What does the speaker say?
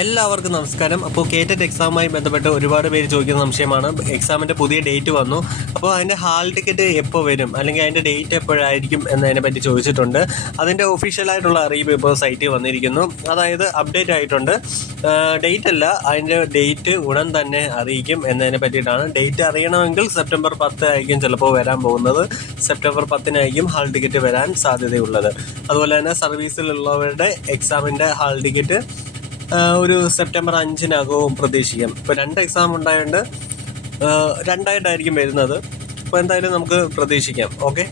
എല്ലാവർക്കും നമസ്കാരം. അപ്പോൾ കേറ്ററ്റ് എക്സാമുമായി ബന്ധപ്പെട്ട് ഒരുപാട് പേര് ചോദിക്കുന്ന സംശയമാണ്. എക്സാമിന്റെ പുതിയ ഡേറ്റ് വന്നു. അപ്പോൾ അതിന്റെ ഹാൾ ടിക്കറ്റ് എപ്പോൾ വരും? അല്ലെങ്കിൽ അതിന്റെ ഡേറ്റ് എപ്പോഴായിരിക്കും എന്നതിനെ പറ്റി ചോദിച്ചിട്ടുണ്ട്. അതിന്റെ ഒഫീഷ്യലായിട്ടുള്ള അറിയിപ്പ് ഇപ്പോൾ സൈറ്റിൽ വന്നിരിക്കുന്നു. അതായത് അപ്ഡേറ്റ് ആയിട്ടുണ്ട്. ഡേറ്റ് അല്ല അതിന്റെ ഡേറ്റ് ഉടൻ തന്നെ അറിയിക്കും എന്നതിനെ പറ്റിയിട്ടാണ്. ഡേറ്റ് അറിയണമെങ്കിൽ സെപ്റ്റംബർ പത്ത് ആയിരിക്കും ചിലപ്പോൾ വരാൻ പോകുന്നത്. സെപ്റ്റംബർ പത്തിനായിരിക്കും ഹാൾ ടിക്കറ്റ് വരാൻ സാധ്യതയുള്ളത്. അതുപോലെ തന്നെ സർവീസിലുള്ളവരുടെ എക്സാമിന്റെ ഹാൾ ടിക്കറ്റ് ഒരു സെപ്റ്റംബർ അഞ്ചിനകവും പ്രതീക്ഷിക്കാം. ഇപ്പോൾ രണ്ട് എക്സാം ഉണ്ടായതുകൊണ്ട് രണ്ടായിട്ടായിരിക്കും വരുന്നത്. അപ്പോൾ എന്തായാലും നമുക്ക് പ്രതീക്ഷിക്കാം. ഓക്കെ